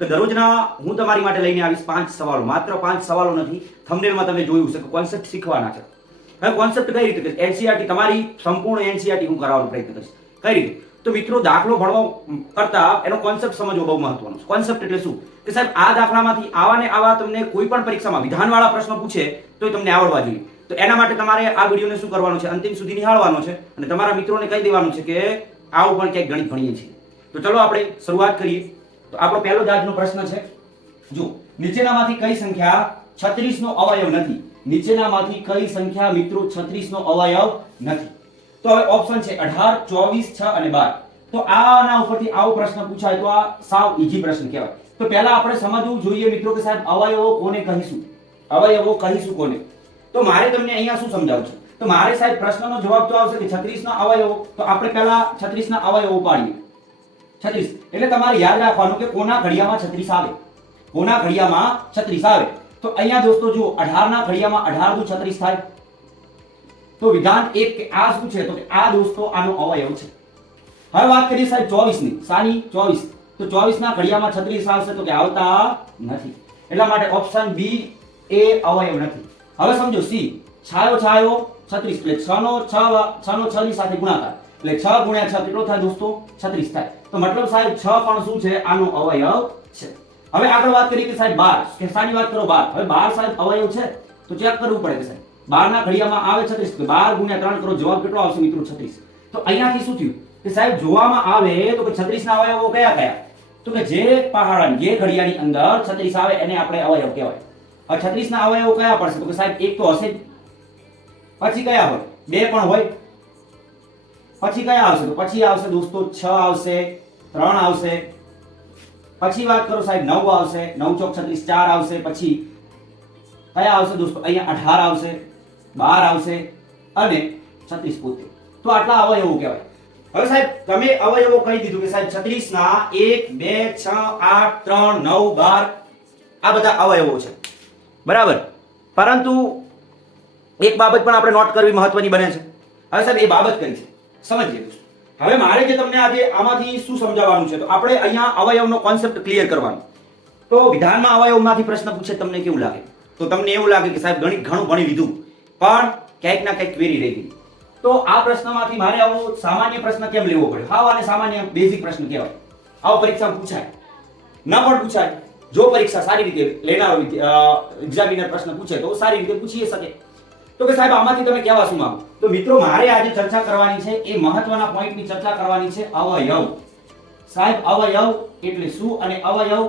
કે દરરોજના હું તમારી માટે લઈને આવીશ પાંચ સવાલો. માત્ર પાંચ સવાલો નથી થંબનેલમાં તમે જોયું છે કે કોન્સેપ્ટ શીખવાના છે. હવે કોન્સેપ્ટ કઈ રીતે કરીશ? એનસીઆરટી તમારી સંપૂર્ણ એનસીઆરટી હું કરાવવાનો પ્રયત્ન કરીશ. કઈ રીતે? તો મિત્રો, દાખલો ભણવા કરતા એનો કોન્સેપ્ટ સમજવો બહુ મહત્વનો છે. કોન્સેપ્ટ એટલે શું? કે સાહેબ, આ દાખલામાંથી આવા ને આવા તમને કોઈ પણ પરીક્ષામાં વિધાનવાળા પ્રશ્ન પૂછે તો તમને આવડવા જોઈએ. તો એના માટે તમારે આ વિડીયોને શું કરવાનું છે? અંતિમ સુધી નિહાળવાનો છે અને તમારા મિત્રોને કહી દેવાનું છે કે આવું પણ ક્યાંક ગણિત ભણીએ છીએ. તો ચલો આપણે શરૂઆત કરીએ. તો આપણો પહેલો જ પ્રશ્ન છે. જો નીચેનામાંથી કઈ સંખ્યા 36 નો અવયવ નથી? નીચેનામાંથી કઈ સંખ્યા મિત્રો 36 નો અવયવ નથી? તો હવે ઓપ્શન છે 18 24 6 અને 12 તો આના ઉપરથી આવો પ્રશ્ન પૂછાય તો આ સાવ ઈઝી પ્રશ્ન કહેવાય. તો પહેલા આપણે સમજવું જોઈએ મિત્રો કે સાહેબ, અવયવો કોને કહીશું? અવયવો કહીશું કોને? તો મારે તમને અહીંયા શું સમજાવું છે? તો મારે સાહેબ પ્રશ્નનો જવાબ તો આવશે કે 36 ના અવયવો. તો આપણે પહેલા 36 ના અવયવો પાડીએ 36 એટલે તમારે યાદ રાખવાનું કે કોના ઘડિયામાં 36 આવે? કોના ઘડિયામાં 36 આવે? તો અહીંયા દોસ્તો જુઓ 18 ના ઘડિયામાં 18 દુ 36 થાય. તો વિધાન એક કે આ શું છે? તો કે આ દોસ્તો આનો અવયવ છે. હવે વાત કરીએ સાહેબ 24 ની સાની 24 તો 24 ના ઘડિયામાં 36 આવશે તો કે આવતા નથી. એટલા માટે ઓપ્શન બી એ અવયવ નથી. હવે સમજો સી. છાયો છાયો 36 એટલે છ નો છ છ નો છ ની સાથે ગુણાકાર. એટલે છ ગુણ્યા છ કેટલો થાય દોસ્તો? 36 થાય. તો મતલબ સાહેબ 6 પણ શું છે? આનો અવયવ છે. હવે આગળ વાત કરીએ કે સાહેબ 12 કે સાની વાત કરો 12 હવે 12 સાહેબ અવયવ છે? તો ચેક કરવું પડે કે સાહેબ. 12 ના ઘડિયામાં આવે 36 તો 12 ગુણ્યા 3 કરો, જવાબ કેટલો આવશે મિત્રો? 36 તો અહીંયાથી શું થયું? કે સાહેબ, જોવામાં આવે તો કે 36 ના અવયવો કયા કયા? તો કે જે પહાડન, જે ઘડિયાની અંદર 36 આવે, એને આપણે અવયવ કહેવાય. હવે 36 ના અવયવો કયા પડશે? તો કે સાહેબ, એક તો હશે. પછી કયા હોય? બે પણ હોય. પછી કયા આવશે? તો પછી આવશે દોસ્તો 6 આવશે. 3 આવશે. પછી વાત કરો સાહેબ, નવ આવશે, નવ ચોક 36 4 આવશે, પછી કયા આવશે દોસ્તો? અહીંયા 18 આવશે, બાર આવશે અને 36 પોતે. તો આટલા અવયવો કહેવાય. હવે સાહેબ, તમે અવયવો કહી દીધું કે સાહેબ 36 ના 1 2 6 8 3 9 12 આ બધા અવયવો છે. બરાબર? પરંતુ એક બાબત પણ આપણે નોટ કરવી મહત્વની બને છે. હવે સાહેબ, એ બાબત કઈ છે? સમજીએ દોસ્તો. હવે મારે જે તમને આજે આમાંથી શું સમજાવવાનું છે, તો આપણે અહીંયા અવયવનો કોન્સેપ્ટ ક્લિયર કરવાનો. તો વિધાનમાં અવયવમાંથી પ્રશ્ન પૂછે, તમને કેવું લાગે? તો તમને એવું લાગે કે સાહેબ ગણિત ઘણું ભણી લીધું, પણ ક્યાંક ના ક્યાંક ક્વેરી રહી ગઈ. તો આ પ્રશ્નમાંથી મારે આવો સામાન્ય પ્રશ્ન કેમ લેવો પડ્યો હાવ આને સામાન્ય બેઝિક પ્રશ્ન કહેવાય. આવો પરીક્ષામાં પૂછાય. ન પણ પૂછાય. જો પરીક્ષા સારી રીતે લેનારો એક્ઝામિનર પ્રશ્ન પૂછે, તો સારી રીતે પૂછી શકે. તો કે સાહેબ, આમાંથી તમે કહેવા શું માંગો? તો મિત્રો, મારે આજે ચર્ચા કરવાની છે, એ મહત્વના પોઈન્ટની ચર્ચા કરવાની છે, અવયવ. સાહેબ, અવયવ એટલે શું અને અવયવ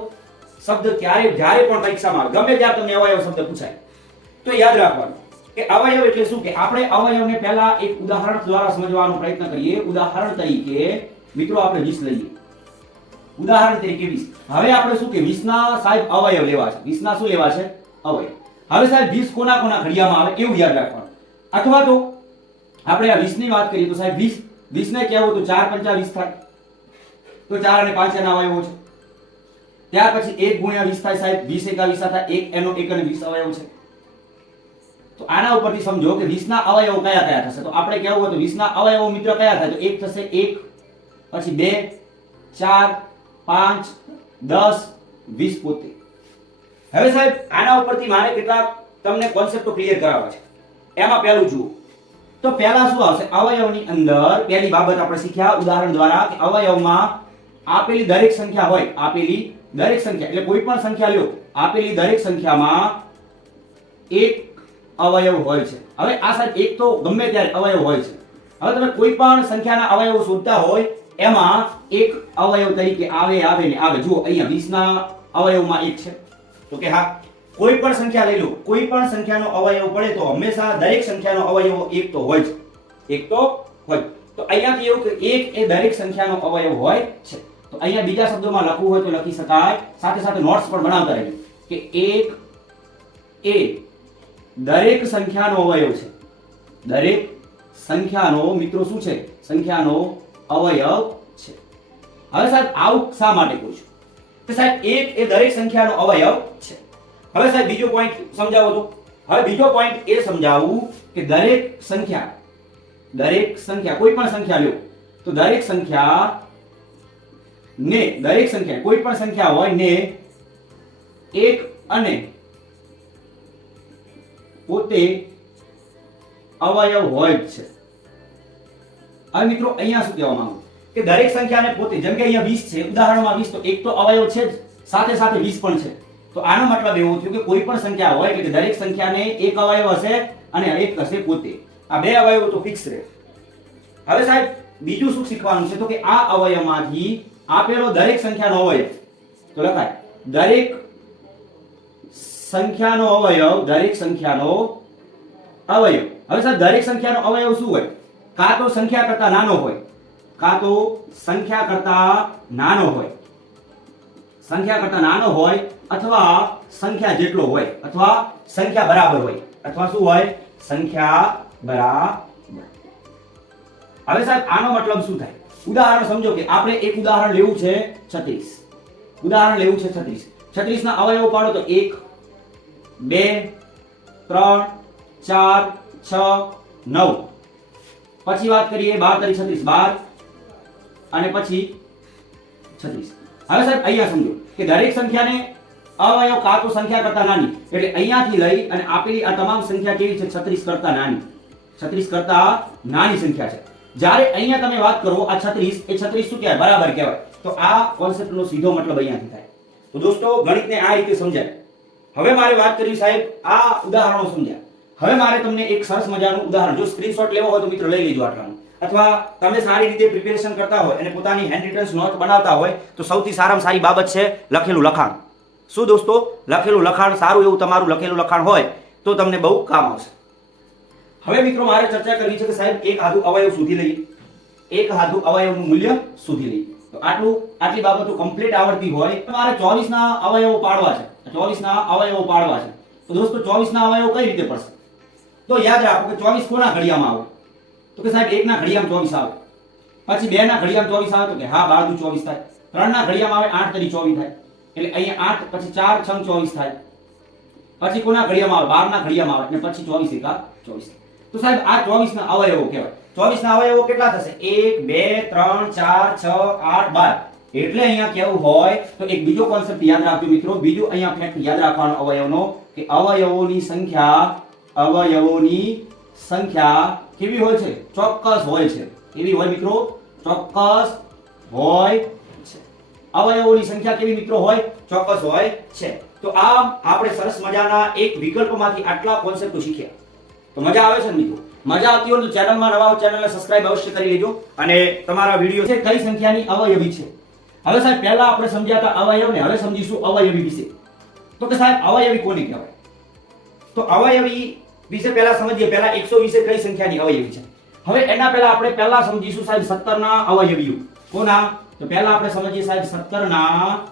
શબ્દ ક્યારે, જ્યારે પણ પરીક્ષામાં ગમે ત્યારે તમને અવયવ શબ્દ પૂછાય. તો યાદ રાખવાનું કે અવયવ એટલે શું? કે આપણે અવયવને પહેલા એક ઉદાહરણ દ્વારા સમજવાનો પ્રયત્ન કરીએ. ઉદાહરણ તરીકે, મિત્રો, આપણે 20 લઈએ. ઉદાહરણ તરીકે 20 હવે આપણે શું કે 20 ના સાહેબ, અવયવ લેવા છે. 20 ના શું લેવા છે? અવયવ. હવે સાહેબ વીસ કોના કોના ઘડિયામાં આવે એવું યાદ રાખવાનું? અથવા તો આપણે આ 20 ની વાત કરીએ તો સાહેબ 20 20 ને કહેવું તો ચાર પંચા વીસ થાય. તો ચાર અને પાંચ એના અવયવો છે. ત્યાર પછી એક ગુણ્યા વીસ થાય સાહેબ, વીસ એકા વીસ થાય એક, એનો એક અને વીસ અવયવ છે. તો આના ઉપરથી સમજો કે 20 ના અવયવો કયા કયા થશે? તો આપણે કહેવું હોય તો 20 ના અવયવો મિત્રો કયા થાય? તો એક થશે એક, પછી 2 4 5 10 20 પોતે. હવે સાહેબ, આના ઉપરથી મારે કેટલાક તમને કોન્સેપ્ટો ક્લિયર કરાવવા છે. એમાં પહેલું જુઓ. તો પહેલા શું આવશે? અવયવની અંદર પહેલી બાબત આપણે શીખ્યા, ઉદાહરણ દ્વારા કે અવયવમાં આપેલી દરેક સંખ્યા હોય, આપેલી દરેક સંખ્યા, એટલે કોઈ પણ સંખ્યા લ્યો, આપેલી દરેક સંખ્યામાં એક અવયવ હોય છે. હવે આ સાહેબ, એક તો ગમે ત્યારે અવયવ હોય છે. હવે તમે કોઈ પણ સંખ્યાના અવયવો શોધતા હોય, એમાં એક અવયવ તરીકે આવે આવે ને આવે. જુઓ, અહીંયા વીસના અવયવમાં એક છે. તો કે હા, કોઈ પણ સંખ્યા લઈ લો. કોઈ પણ સંખ્યાનો અવયવ પડે તો હંમેશા દરેક સંખ્યાનો અવયવ એક તો હોય જ. એક તો હોય તો અહીંયાથી એવું કે એક એ દરેક સંખ્યાનો અવયવ હોય છે. તો અહીંયા બીજા શબ્દોમાં લખવું હોય તો લખી શકાય. સાથે સાથે નોટ્સ પણ બનાવતા રહેજો કે એક એ દરેક સંખ્યાનો અવયવ છે. દરેક સંખ્યાનો મિત્રો શું છે? સંખ્યાનો અવયવ છે. હવે સાહેબ, આવું શા માટે કહું કે સાહેબ, એક એ દરેક સંખ્યાનો અવયવ છે. હવે સાહેબ, બીજો પોઈન્ટ સમજાવો તો. હવે બીજો પોઈન્ટ એ સમજાવું કે દરેક સંખ્યા દરેક સંખ્યા, કોઈ પણ સંખ્યા લ્યો. તો દરેક સંખ્યા ને, દરેક સંખ્યા, કોઈ પણ સંખ્યા હોય ને, એક અને પોતે અવયવ હોય જ છે. હવે મિત્રો, અહીંયા શું કહેવા માંગુ કે દરેક સંખ્યાને પોતે, જેમ કે અહીંયા 20 છે, ઉદાહરણમાં 20 તો એક તો અવયવ છે જ, સાથે સાથે 20 પણ છે. તો આનો મતલબ એવો થયો કે કોઈ પણ સંખ્યા હોય, એટલે કે દરેક સંખ્યાને એક અવયવ હશે અને એક હશે પોતે. આ બે અવયવો તો ફિક્સ રહે. હવે સાહેબ, બીજું શું શીખવાનું છે? તો કે આ અવયવમાંથી આપેલો દરેક સંખ્યાનો અવયવ, તો લખાય, દરેક સંખ્યાનો અવયવ, દરેક સંખ્યાનો અવયવ. હવે સાહેબ, દરેક સંખ્યાનો અવયવ શું હોય? કાં તો સંખ્યા કરતા નાનો હોય કાં તો સંખ્યા કરતા નાનો હોય. સંખ્યા કરતા નાનો હોય અથવા સંખ્યા જેટલો હોય અથવા સંખ્યા બરાબર હોય અથવા શું હોય? સંખ્યા બરાબર. હવે સાહેબ, આનો મતલબ શું થાય? ઉદાહરણ સમજો કે આપણે એક ઉદાહરણ લેવું છે 36 ઉદાહરણ લેવું છે 36 36 ના અવયવો પાડો તો 1 2 3 4 6 9 પછી વાત કરીએ બાર તરી 36 12 અને પછી 36 હવે સાહેબ, અહીંયા સમજો કે દરેક સંખ્યાને અવયવ કાં તો સંખ્યા કરતા નાની, એટલે અહીંયાથી લઈ અને આપેલી આ તમામ સંખ્યા કેવી છે? 36 કરતા નાની. 36 કરતા નાની સંખ્યા છે. જ્યારે અહીંયા તમે વાત કરો, આ 36 એ 36 શું કહેવાય? બરાબર કહેવાય. તો આ કોન્સેપ્ટનો સીધો મતલબ અહીંયાથી થાય. તો દોસ્તો, ગણિતને આ રીતે સમજાય. હવે મારે વાત કરવી સાહેબ, આ ઉદાહરણો સમજ્યા. હવે મારે તમને એક સરસ મજાનું ઉદાહરણ, જો સ્ક્રીનશોટ લેવો હોય તો મિત્રો લઈ લેજો આટલાનું. અથવા તમે સારી રીતે પ્રિપેરેશન કરતા હોય અને પોતાની હેન્ડ રિટર્ન્સ નોટ બનાવતા હોય, તો સૌથી સારામાં સારી બાબત છે લખેલું લખાણ. શું દોસ્તો? લખેલું લખાણ સારું એવું તમારું લખેલું લખાણ હોય, તો તમને બહુ કામ આવશે. હવે મિત્રો મારે ચર્ચા કરવી છે કે સાહેબ, એક હાથું અવયવ શોધી લઈએ. એક હાથું અવયવનું મૂલ્ય શોધી લઈએ. તો આટલું, આટલી બાબતો કમ્પ્લીટ આવડતી હોય, તો મારે 24 ના અવયવો પાડવા છે. 24 ના અવયવો પાડવા છે. તો દોસ્તો 24 ના અવયવો કઈ રીતે પડશે? તો યાદ રાખો કે 24 કોના ઘડિયામાં આવે? તો કે સાહેબ, એકના ઘડિયામાં 24 આવે. પછી બે ના ઘડિયામાં 24 આવે તો કે હા બાળદુ 24 થાય. ત્રણ ના ઘડિયામાં આવે, આઠ તરી 24 થાય. એટલે અહીંયા આઠ, પછી 4 6 24 થાય. પછી કોના ઘડિયામાં આવે? બાર ના ઘડિયામાં આવે. અને પછી 24 એકા 24 તો સાહેબ, આ 24 ના અવયવો કહેવાય. 24 ના અવયવો કેટલા થશે? 1 2 3 4 6 8 12 એટલે અહીંયા કેવું હોય, તો એક બીજો કોન્સેપ્ટ યાદ રાખજો મિત્રો. બીજું અહીંયા ફેક્ટ યાદ રાખવાનો અવયવનો કે અવયવોની સંખ્યા અવયવોની સંખ્યા કેવી હોય છે? ચોક્કસ હોય છે. કેવી હોય મિત્રો? ચોક્કસ હોય છે. અવયવોની સંખ્યા કેવી મિત્રો હોય? ચોક્કસ હોય છે. તો આમ આપણે સરસ મજાના એક વિકલ્પમાંથી આટલા કોન્સેપ્ટો શીખ્યા. તો મજા આવે છે ને મિત્રો? મજા આવતી હોય તો ચેનલમાં નવા ચેનલને સબસ્ક્રાઇબ અવશ્ય કરી લેજો. અને તમારા વીડિયો છે કઈ સંખ્યાની અવયવી છે? હવે સાહેબ, પહેલા આપણે સમજ્યા હતા અવયવને હવે સમજીશું અવયવી વિશે. તો કે સાહેબ, અવયવી કોને કહેવાય? તો અવયવી વિશે પહેલા સમજીએ, પહેલા 100 વિશે કઈ સંખ્યાની અવયવી છે? હવે એના પહેલા આપણે પહેલા સમજીશું સાહેબ 17 ના અવયવીઓ. કોના? તો પહેલા આપણે સમજીએ સાહેબ 17 ના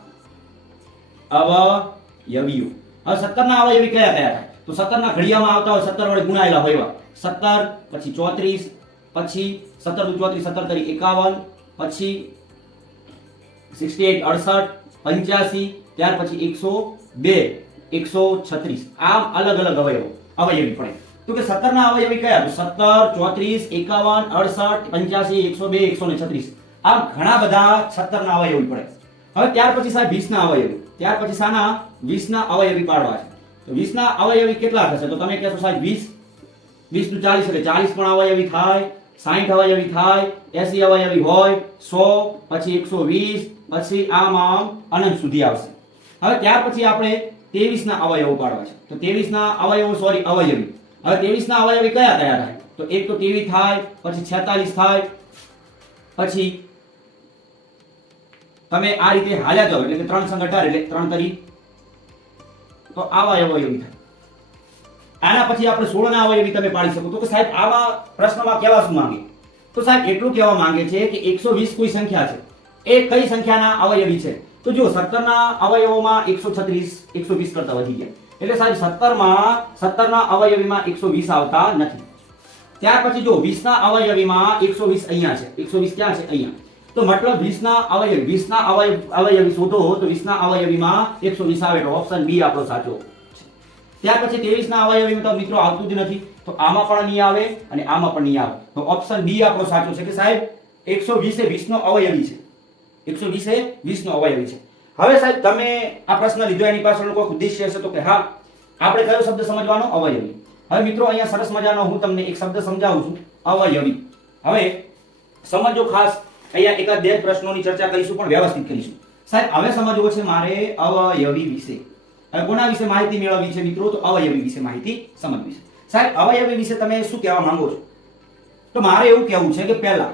અવયવીઓ. હવે 17 ના અવયવી કયા કયા થાય તો 17 ના ઘડિયામાં આવતા હોય 17 વડે ગુણાયેલા હોય એવા 17 પછી 34 પછી 17 દુ 34 17 તરી 51 પછી 68 68 85 ત્યાર પછી 102 136 આમ અલગ અલગ અવયવો. અવયવી પડે. તો કે 17 ના અવયવી કયા? તો 17 34 51 68 85 102 136 આમ ઘણા બધા 17 ના અવયવી પડે. હવે ત્યાર પછી સાહેબ 20 ના અવયવી. ત્યાર પછી સાના 20 ના અવયવી પાડવા છે. તો 20 ના અવયવી કેટલા થશે? તો તમે કહેશો સાહેબ 20 20 નું 40 એટલે 40 પણ અવયવી થાય 60 અવયવી થાય 80 અવયવી હોય 100 પછી 120 પછી આમ આમ અનંત સુધી આવશે. હવે ત્યાર પછી આપણે 23 ના અવયવો પાડવા છે. તો 23 ના અવયવો સોરી અવયવી. હવે 23 ના અવયવી કયા કયા થાય તો એક તો 23 થાય, પછી 46 થાય, પછી તમે આ રીતે હાલ્યા જાઓ, એટલે કે ત્રણ સંગ અઢાર, એટલે ત્રણ તરી. તો આવા અવયવી થાય. આના પછી આપણે 16 ના અવયવી તમે પાડી શકો. તો કે સાહેબ, આવા પ્રશ્નમાં કેવા શું માંગે? તો સાહેબ, એટલું કહેવા માંગે છે કે 120 કોઈ સંખ્યા છે. એ કઈ સંખ્યાના અવયવી છે? તો જો સત્તરના અવયવોમાં એકસો છત્રીસ, એકસો વીસ કરતા વધી ગયા. એટલે સાહેબ, સત્તરમાં, સત્તરના અવયવીમાં એકસો વીસ આવતા નથી. ત્યાર પછી જો વીસના અવયવીમાં એકસો વીસ અહીંયા છે 120 ક્યાં છે? અહીંયા. તો મતલબ 20 ના અવયવી 20 અવયવ, અવયવી શોધો, તો 20 ના અવયવીમાં 120 આવે. તો ઓપ્શન બી આપણો સાચો ત્યાર પછી તેવીસના અવયવીમાં તો મિત્રો આવતું જ નથી. તો આમાં પણ નહીં આવે અને આમાં પણ નહીં આવે. તો ઓપ્શન બી આપણો સાચો છે કે સાહેબ 120 એ વીસનો અવયવી છે. એકસો વીસ એ વીસનો અવયવી છે. હવે સાહેબ, તમે આ પ્રશ્ન લીધો, એની પાછળ કોઈ ઉદ્દેશ્ય હશે તો કે હા, આપણે કયો શબ્દ સમજવાનો? અવયવી. હવે મિત્રો, અહીંયા સરસ મજાનો હું તમને એક શબ્દ સમજાવું છું, અવયવી. હવે સમજો ખાસ, અહીંયા એકાદ બે પ્રશ્નોની ચર્ચા કરીશું, પણ વ્યવસ્થિત કરીશું. સાહેબ, હવે સમજવો છે મારે અવયવી વિશે. હવે કોના વિશે માહિતી મેળવવી છે મિત્રો? તો અવયવી વિશે માહિતી સમજવી છે. સાહેબ, અવયવી વિશે તમે શું કહેવા માંગો છો? તો મારે એવું કહેવું છે કે પહેલા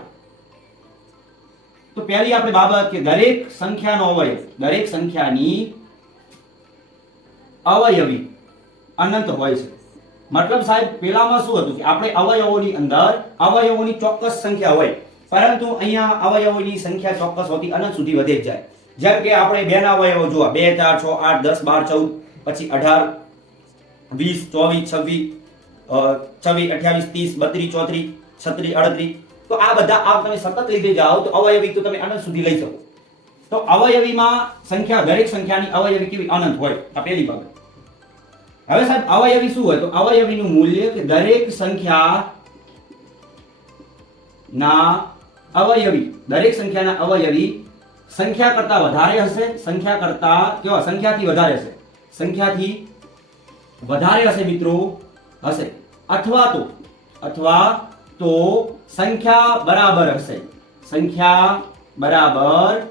તો પહેલી આપણે બાબત કે દરેક સંખ્યાનો અવયવ, દરેક સંખ્યાની અવયવી અનંત હોય છે. મતલબ સાહેબ પેલામાં શું હતું કે આપણે અવયવોની અંદર અવયવોની ચોક્કસ સંખ્યા હોય, પરંતુ અહીંયા અવયવોની સંખ્યા ચોક્કસ હોતી અનંત સુધી વધે જ જાય. જેમ કે આપણે બે ના અવયવો જોવા, બે, ચાર, છ, આઠ, દસ, બાર, ચૌદ, પછી અઢાર, વીસ, ચોવીસ, છવ્વીસ છવ્વીસ, અઠ્યાવીસ, ત્રીસ, બત્રીસ, ચોત્રીસ, છત્રીસ, અડત્રીસ તો આ બધા આમ તમે સતત લીધે જાઓ તો અવયવી તો તમે અનંત સુધી લઈ શકો. તો અવયવીમાં સંખ્યા, દરેક સંખ્યાની અવયવી કેવી? અનંત હોય. આ પહેલી બાબત. હવે સાહેબ, અવયવી શું હોય? તો અવયવીનું મૂલ્ય કે દરેક સંખ્યા ના અવયવી, દરેક સંખ્યાના અવયવી સંખ્યા કરતા વધારે હશે, સંખ્યા કરતા, કેવા? સંખ્યાથી વધારે હશે. સંખ્યાથી વધારે હશે મિત્રો, હશે. અથવા તો, અથવા તો સંખ્યા બરાબર હશે. સંખ્યા બરાબર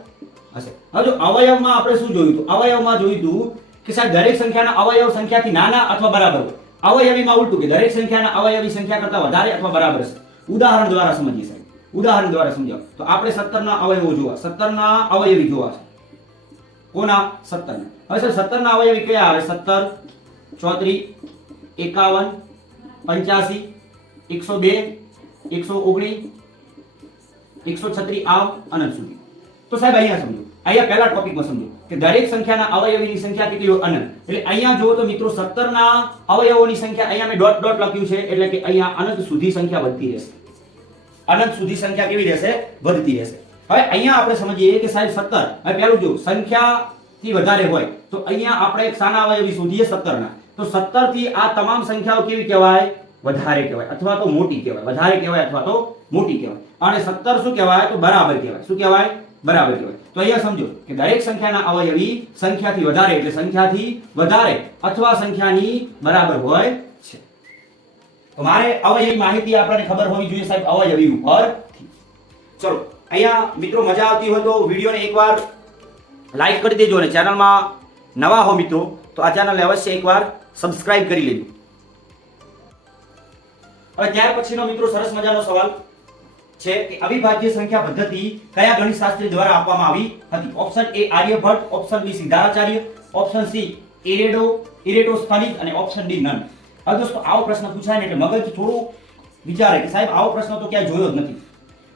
હશે. હવે જો અવયવમાં આપણે શું જોયું હતું? અવયવમાં જોયું હતું કે સાહેબ, દરેક સંખ્યાના અવયવ સંખ્યાથી નાના અથવા બરાબર અવયવીમાં ઉલટું કે દરેક સંખ્યાના અવયવી સંખ્યા કરતા વધારે અથવા બરાબર હશે. ઉદાહરણ દ્વારા સમજીએ સાહેબ. ઉદાહરણ દ્વારા સમજાવો. તો આપણે 17 ના અવયવો જોવા. 17 ના અવયવી જોવા છે. કોના? 17 ના હવે સાહેબ 17 ના અવયવી કયા આવે? 17 34 51 85 102 119 136 આમ અનંત સુધી. સાહેબ, અહીંયા સમજો. અહીંયા પહેલા ટોપિકમાં સમજો કે દરેક સંખ્યાના અવયવીની સંખ્યા કેટલી હોય? અનંત. એટલે અહીંયા જુઓ તો મિત્રો, સત્તરના અવયવોની સંખ્યા અહીંયા મેં ડોટ લખ્યું છે, એટલે કે અહીંયા અનંત સુધી સંખ્યા વધતી રહેશે. અનંત સુધી સંખ્યા કેવી રહેશે? વધતી રહેશે. હવે અહીંયા આપણે સમજીએ કે સાહેબ 17 હવે પહેલું જો સંખ્યા થી વધારે હોય, તો અહીંયા આપણે એક સાના અવયવી શોધીએ 17 ના તો 17 થી આ તમામ સંખ્યાઓ કેવી કહેવાય? વધારે કહેવાય અથવા તો મોટી કહેવાય. વધારે કહેવાય અથવા તો મોટી કહેવાય. અને 17 શું કહેવાય? તો બરાબર કહેવાય. શું કહેવાય? બરાબર કહેવાય. તો અહીંયા સમજો કે દરેક સંખ્યાના અવયવી સંખ્યાથી વધારે એટલે સંખ્યાથી વધારે અથવા સંખ્યાની બરાબર હોય છે. તો મારે અવયવી માહિતી આપણને ખબર હોવી જોઈએ સાહેબ, અવયવી ઉપર ચલો, અહીંયા મિત્રો મજા આવતી હોય તો વિડીયોને એકવાર લાઈક કરી દેજો અને ચેનલમાં નવા હો મિત્રો, તો આ ચેનલને અવશ્ય એકવાર સબસ્ક્રાઇબ કરી લેજો. ત્યાર પછીનો મિત્રો સરસ મજાનો સવાલ છે કે અવિભાજ્ય સંખ્યા પદ્ધતિ કયા ગણિતશાસ્ત્રી દ્વારા આપવામાં આવી હતી? Option A Aryabhata. Option B Siddhacharya option C ઇરેડો સ્થાનિક અને ઓપ્શન ડી નન હવે દોસ્તો, આવો પ્રશ્ન પૂછાય ને એટલે મગજ થોડું વિચારે કે સાહેબ, આવો પ્રશ્ન તો ક્યાંય જોયો જ નથી.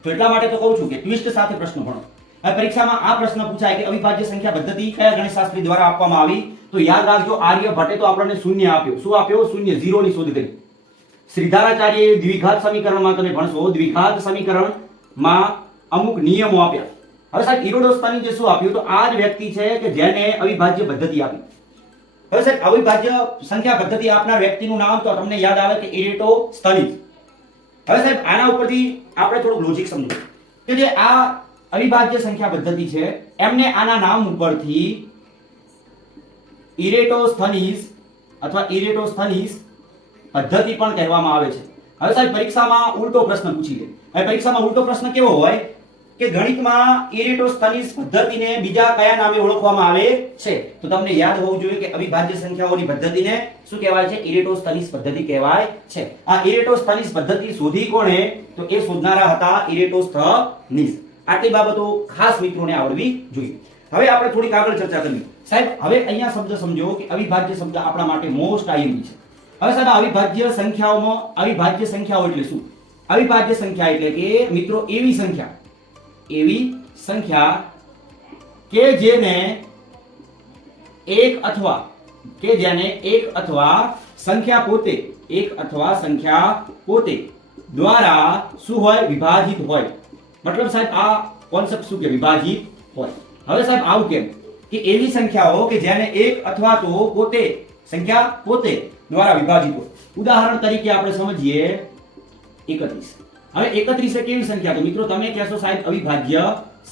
તો એટલા માટે તો કહું છું કે ટ્વિસ્ટ સાથે પ્રશ્ન ભણો. હવે પરીક્ષામાં આ પ્રશ્ન પૂછાય કે અવિભાજ્ય સંખ્યા પદ્ધતિ કયા ગણિતશાસ્ત્રી દ્વારા આપવામાં આવી? તો યાદ રાખજો, આર્યભટ્ટે તો આપણને શૂન્ય આપ્યો. શું આપ્યો? શૂન્ય ઝીરો ની શોધ કરી. શ્રીધારાચાર્યએ દ્વિઘાત સમીકરણમાં તમે ભણશો, દ્વિઘાત સમીકરણમાં અમુક નિયમો આપ્યા. હવે સાહેબ ઇરોડોસ્તાની જે શું આપ્યું તો આ જ વ્યક્તિ છે કે જેને અવિભાજ્ય પદ્ધતિ આપી. હવે સાહેબ, અવિભાજ્ય સંખ્યા પદ્ધતિ આપનાર વ્યક્તિનું નામ તો તમને યાદ આવે કે ઇરેટો ઇરેટોસ્થનીસ હવે સાહેબ, આના ઉપરથી આપણે થોડુંક લોજિક સમજો કે જે આ અવિભાજ્ય સંખ્યા પદ્ધતિ છે, એમને આના નામ ઉપરથી ઇરેટોસ્થનીસ અથવા ઇરેટોસ્થનીસ પદ્ધતિ પણ કહેવામાં આવે છે. હવે સાહેબ, પરીક્ષામાં ઉલટો પ્રશ્ન પૂછી લે. હવે પરીક્ષામાં ઉલટો પ્રશ્ન કેવો હોય? કે ગણિતમાં ઇરેટોસ્થનીસ પદ્ધતિને બીજા કયા નામે ઓળખવામાં આવે છે? તો તમને યાદ હોવું જોઈએ કે અવિભાજ્ય સંખ્યાઓની પદ્ધતિને શું કહેવાય છે? ઇરેટોસ્થનીસ પદ્ધતિ કહેવાય છે. આ ઇરેટોસ્થનીસ પદ્ધતિ શોધી કોણે? તો એ શોધનારા હતા ઇરેટોસ્થનિસ આટલી બાબતો ખાસ મિત્રોને આવડવી જોઈએ. હવે આપણે થોડીક આગળ ચર્ચા કરીએ સાહેબ, હવે અહીંયા શબ્દ સમજો કે અવિભાજ્ય શબ્દ આપણા માટે મોસ્ટ આઈએમપી છે. હવે સાહેબ આ અવિભાજ્ય સંખ્યાઓમાં અવિભાજ્ય સંખ્યાઓ એટલે શું? અવિભાજ્ય સંખ્યા એટલે કે, મિત્રો, એવી સંખ્યા. એવી સંખ્યા કે જેને એક અથવા, કે જેને એક અથવા સંખ્યા પોતે, એક અથવા સંખ્યા પોતે દ્વારા શું હોય? વિભાજિત હોય. મતલબ સાહેબ, આ કોન્સેપ્ટ શું કે? વિભાજિત હોય. હવે સાહેબ, આવું કેમ? કે એવી સંખ્યાઓ કે જેને એક અથવા તો પોતે, સંખ્યા પોતે દ્વારા વિભાજિત હોય ઉદાહરણ તરીકે આપણે સમજીએ એકત્રીસ. હવે એકત્રીસ એ કેવી સંખ્યા? તો મિત્રો તમે કહેશો સાહેબ અવિભાજ્ય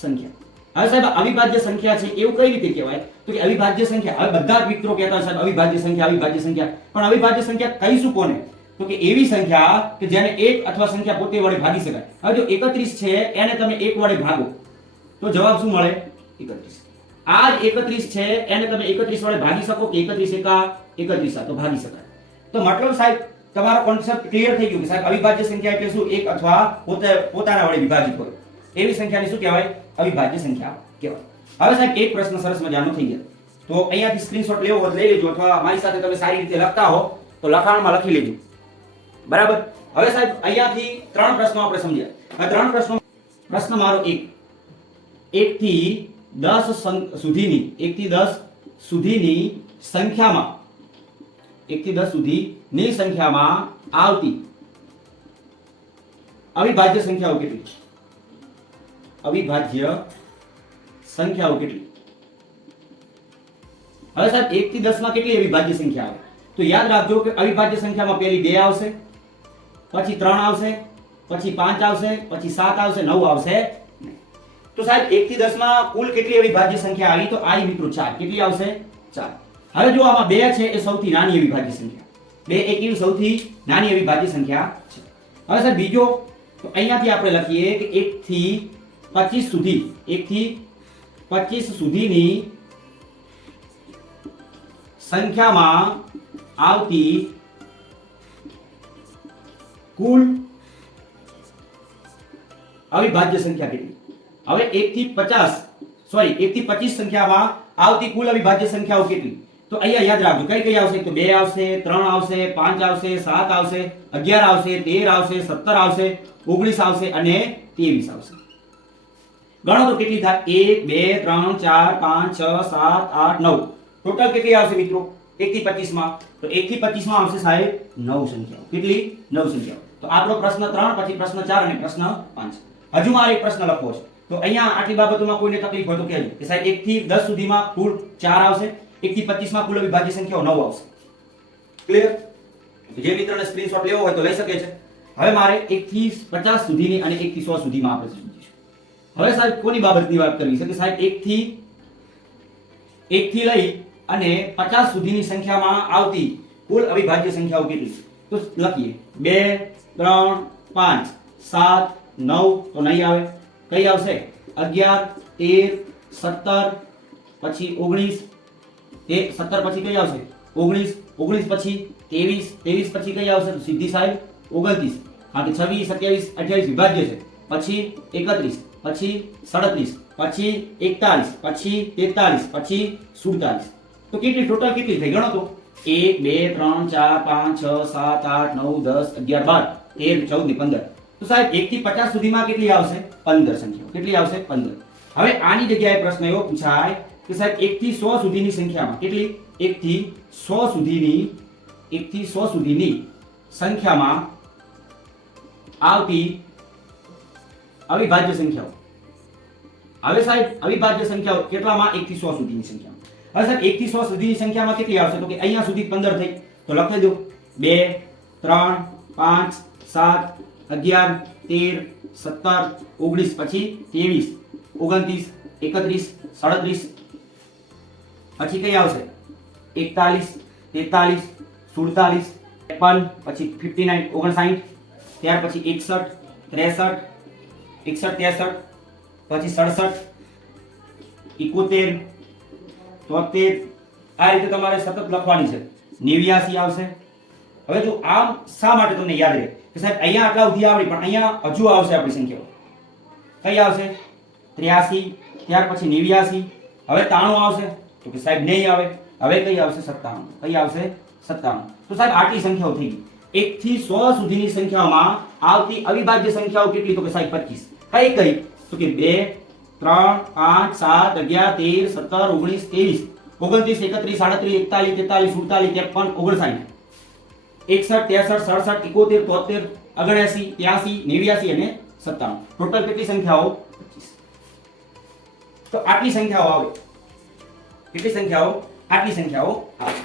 સંખ્યા. હવે સાહેબ અવિભાજ્ય સંખ્યા છે એવું કઈ રીતે કહેવાય? તો કે અવિભાજ્ય સંખ્યા. હવે બધા જ મિત્રો કહેતા સાહેબ અવિભાજ્ય સંખ્યા અવિભાજ્ય સંખ્યા. પણ અવિભાજ્ય સંખ્યા કહીશું કોને? તો કે એવી સંખ્યા કે જેને એક અથવા સંખ્યા પોતે વડે ભાગી શકાય. હવે જો 31 છે, એને તમે એક વડે ભાગો. તો જવાબ શું મળે? 31 આ જ 31 છે, એને તમે 31 વડે ભાગી શકો કે 31 એકા એકત્રીસ તો ભાગી શકાય. તો મતલબ સાહેબ, તમારો કોન્સેપ્ટ ક્લિયર થઈ ગયું કે સાહેબ, અવિભાજ્ય સંખ્યા એટલે શું? એક અથવા પોતે, પોતાના વડે વિભાજિત હોય એવી સંખ્યાને શું કહેવાય? અવિભાજ્ય સંખ્યા કહેવાય. હવે સાહેબ, એક પ્રશ્ન સરસ મજાનો થઈ ગયો. તો અહીંયાથી સ્ક્રીનશોટ લેવો લઈ લેજો અથવા મારી સાથે તમે સારી રીતે લખતા હો, તો લખાણમાં લખી લેજો. બરાબર? હવે સાહેબ, અહીંયાથી ત્રણ પ્રશ્નો આપણે સમજ્યા. ત્રણ પ્રશ્નો પ્રશ્ન મારો એક. એક થી દસ સં- સુધીની એક થી દસ સુધીની સંખ્યામાં એક થી દસ સુધીની સંખ્યામાં આવતી અવિભાજ્ય સંખ્યાઓ કેટલી અવિભાજ્ય સંખ્યાઓ કેટલી હવે સાહેબ, એક થી દસમાં કેટલી અવિભાજ્ય સંખ્યા આવે? તો યાદ રાખજો કે અવિભાજ્ય સંખ્યામાં પહેલી બે આવશે, પછી ત્રણ આવશે, પછી પાંચ આવશે, પછી સાત આવશે, નવ આવશે. નહીં. તો સાહેબ, એક થી દસમાં કુલ કેટલી અવિભાજ્ય સંખ્યા આવી? તો આવી મિત્રો ચાર. કેટલી આવશે? ચાર. હવે જો આમાં બે છે, એ સૌથી નાની અવિભાજ્ય સંખ્યા. બે એક એવી સૌથી નાની અવિભાજ્ય સંખ્યા છે. હવે સાહેબ, બીજો, તો અહીંયાથી આપણે લખીએ કે એક થી પચીસ સુધી, એક થી પચીસ સુધીની સંખ્યામાં આવતી કુલ અવિભાજ્ય સંખ્યા કેટલી? હવે 1 થી પચાસ સોરી 1 થી પચીસ સંખ્યામાં આવતી કુલ અવિભાજ્ય સંખ્યાઓ કેટલી? તો અહીંયા યાદ રાખજો, કઈ કઈ આવશે? તો બે આવશે, ત્રણ આવશે, પાંચ આવશે, સાત આવશે, અગિયાર આવશે, તેર આવશે, સત્તર આવશે, ઓગણીસ આવશે અને ત્રેવીસ આવશે. ગણો તો કેટલી થાય? એક, બે, ત્રણ, ચાર, પાંચ, છ, સાત, આઠ, નવ. ટોટલ કેટલી આવશે મિત્રો? 1 થી પચીસમાં તો એક થી પચીસમાં આવશે સાહેબ નવ સંખ્યાઓ. કેટલી? નવ સંખ્યાઓ. તો આપણો પ્રશ્ન ત્રણ, પછી પ્રશ્ન ચાર અને પ્રશ્ન પાંચ. હજુ મારે એક પ્રશ્ન લખવો છે. તો અહીંયા આટલી બાબતોમાં કોઈને તકલીફ હોય તો કહેજો. કે સાહેબ એક થી દસ સુધીમાં કુલ ચાર આવશે એક થી પચીસમાં કુલ અવિભાજ્ય સંખ્યાઓ નવ આવશે. ક્લિયર જે મિત્રોને સ્ક્રીનશોટ લેવો હોય તો લઈ શકે છે. હવે મારે એક થી પચાસ સુધીની અને એક થી સો સુધીમાં આપણે સમજીશું હવે સાહેબ, કોની બાબતની વાત કરવી છે? કે સાહેબ એક થી એક થી લઈ અને પચાસ સુધીની સંખ્યામાં આવતી કુલ અવિભાજ્ય સંખ્યાઓ કેટલી તો લખીએ. બે, ત્રણ, પાંચ, સાત, નવ તો નહીં આવે. કઈ આવશે? અગિયાર, તેર, સત્તર, પછી ઓગણીસ. તે સત્તર પછી કઈ આવશે? ઓગણીસ ઓગણીસ પછી ત્રેવીસ ત્રેવીસ પછી કઈ આવશે? સીધી સાહેબ ઓગણત્રીસ. કારણ કે છવ્વીસ, સત્યાવીસ, અઠ્યાવીસ વિભાજ્ય છે. પછી એકત્રીસ, પછી સડત્રીસ, પછી એકતાલીસ, પછી તેતાલીસ, પછી સુડતાલીસ. તો કેટલી, ટોટલ કેટલી થઈ? ગણો તો. એક, બે, ત્રણ, ચાર, પાંચ, છ, સાત, આઠ, નવ, દસ, અગિયાર, બાર. તેર, ચૌદ ને પંદર. તો સાહેબ, એક થી પચાસ સુધીમાં કેટલી આવશે? પંદર સંખ્યાઓ કેટલી આવશે? પંદર. હવે આની જગ્યાએ પ્રશ્ન એવો પૂછાય કે સાહેબ, એક થી સો સુધીની સંખ્યામાં કેટલી? એક થી સો સુધીની, એક થી સો સુધીની સંખ્યામાં આવતી અવિભાજ્ય સંખ્યાઓ. હવે સાહેબ, અવિભાજ્ય સંખ્યાઓ કેટલામાં? એક થી સો સુધીની સંખ્યામાં. હવે સાહેબ, એક થી સો સુધીની સંખ્યામાં કેટલી આવશે? તો કે અહીંયા સુધી પંદર થઈ. તો લખી દો બે, ત્રણ, પાંચ, સાત અગિયાર, તેર, સત્તર, ઓગણીસ, પછી ત્રેવીસ, ઓગણત્રીસ, એકત્રીસ, સડત્રીસ. પછી કઈ આવશે? એકતાલીસ, તેતાલીસ, સુડતાલીસ, ત્રેપન, પછી ફિફ્ટી નાઇન, ઓગણસાઠ, ત્યાર પછી એકસઠ, ત્રેસઠ એકસઠ, ત્રેસઠ, પછી સડસઠ ઇકોતેર તોતેર. આ રીતે તમારે સતત લખવાની છે. નેવ્યાસી આવશે. હવે જો આમ શા માટે તમને યાદ રહે? કે સાહેબ, અહીંયા આટલા સુધી આવડી, પણ અહીંયા હજુ આવશે આપણી સંખ્યાઓ કઈ આવશે? ત્ર્યાસી, ત્યાર પછી નેવ્યાસી, હવે તાણું આવશે. તો કે સાહેબ નહીં આવે. હવે કઈ આવશે? સત્તાણું. કઈ આવશે? સત્તાણું. તો સાહેબ, આટલી સંખ્યાઓ થઈ ગઈ. એક થી સો સુધીની સંખ્યાઓમાં આવતી અવિભાજ્ય સંખ્યાઓ કેટલી? તો કે સાહેબ, પચીસ. કઈ કઈ? તો કે બે, ત્રણ, પાંચ, સાત, અગિયાર, તેર, સત્તર, ઓગણીસ, ત્રેવીસ. ઓગણત્રીસ, એકત્રીસ સાડત્રીસ એકતાલીસ, તેતાલીસ, સુડતાલીસ, ત્રેપન, ઓગણસાઠ. એકસઠ, ત્રેસઠ, સડસઠ, એકોતેર, તોતેર ઓગણએસી ત્યાસી, નેવ્યાસી અને સત્તાણું. ટોટલ કેટલી સંખ્યાઓ? તો આટલી સંખ્યાઓ આવે. કેટલી સંખ્યાઓ? આટલી સંખ્યાઓ આવે.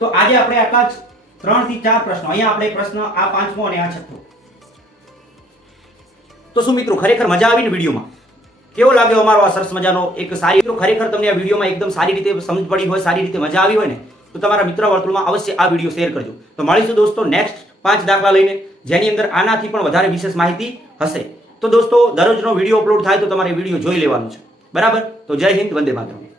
તો આજે આપણે આટલા ત્રણથી ચાર પ્રશ્નો. અહીંયા આપણે પ્રશ્ન, આ પાંચમો અને આ છઠ્ઠો. તો શું મિત્રો, ખરેખર મજા આવી ને વિડીયોમાં? કેવો લાગ્યો અમારો આ સરસ મજાનો એક સારી ખરેખર તમને આ વિડીયોમાં એકદમ સારી રીતે સમજ પડી હોય, સારી રીતે મજા આવી હોય ને તો તમારા મિત્ર વર્તુળમાં અવશ્ય આ વીડિયો શેર કરજો. તો મળીશું દોસ્તો નેક્સ્ટ પાંચ દાખલા લઈને, જેની અંદર આનાથી પણ વધારે વિશેષ માહિતી હશે. તો દોસ્તો, દરરોજનો વીડિયો અપલોડ થાય તો તમારે વીડિયો જોઈ લેવાનો છે. બરાબર? તો જય હિન્દ, વંદે માતરમ.